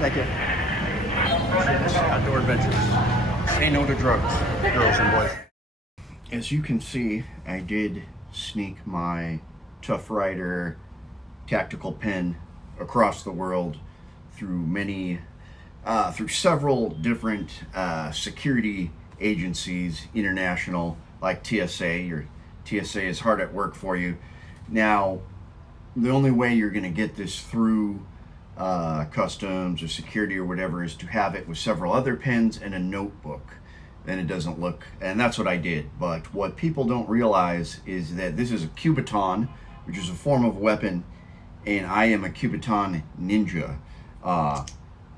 Thank you. Outdoor adventures. Say no to drugs, girls and boys. As you can see, I did sneak my Tough Rider tactical pen across the world through several different security agencies, international, like TSA. Your TSA is hard at work for you. Now, the only way you're going to get this through customs or security or whatever is to have it with several other pens and a notebook. Then it doesn't look, and that's what I did. But what people don't realize is that this is a Kubotan, which is a form of weapon, and I am a Kubotan ninja. I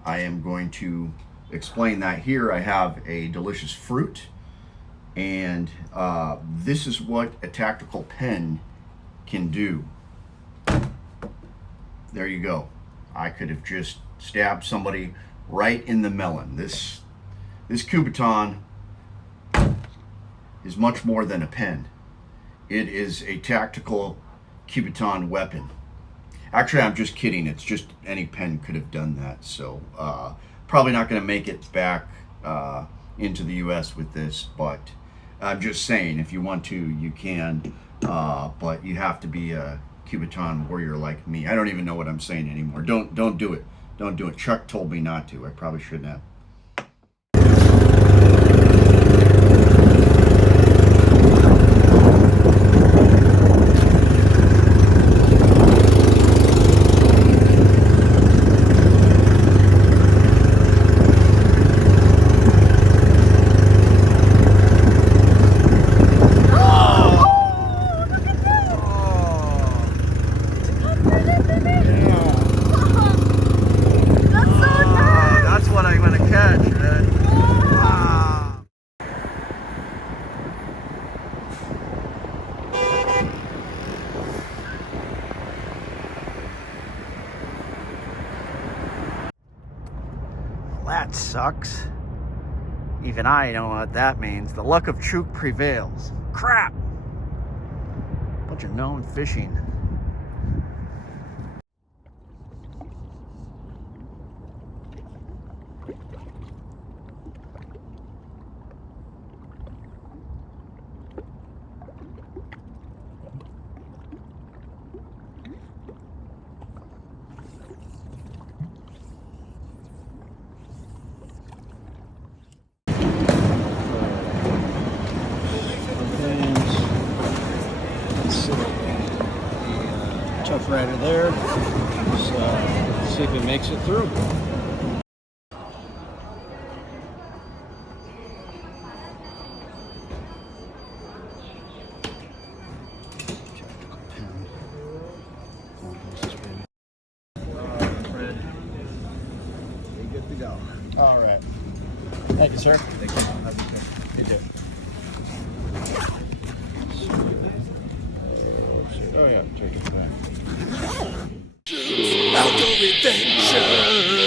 am going to explain that here. I have a delicious fruit, and this is what a tactical pen can do. There you go. I could have just stabbed somebody right in the melon. This Kubotan is much more than a pen. It is a tactical Kubotan weapon. Actually, I'm just kidding. It's just any pen could have done that. So probably not going to make it back into the US with this, but I'm just saying, if you want to, you can, but you have to be a Kubotan warrior like me. I don't even know what I'm saying anymore. Don't do it. Don't do it. Chuck told me not to. I probably shouldn't have. That sucks. Even I know what that means. The luck of Chuke prevails. Crap! Bunch of known fishing. Tough Rider there. Let's see if it makes it through. Fred, you're good to go. All right. Thank you, sir. Thank you. You too. Oh yeah, take it back. Outdoor adventure.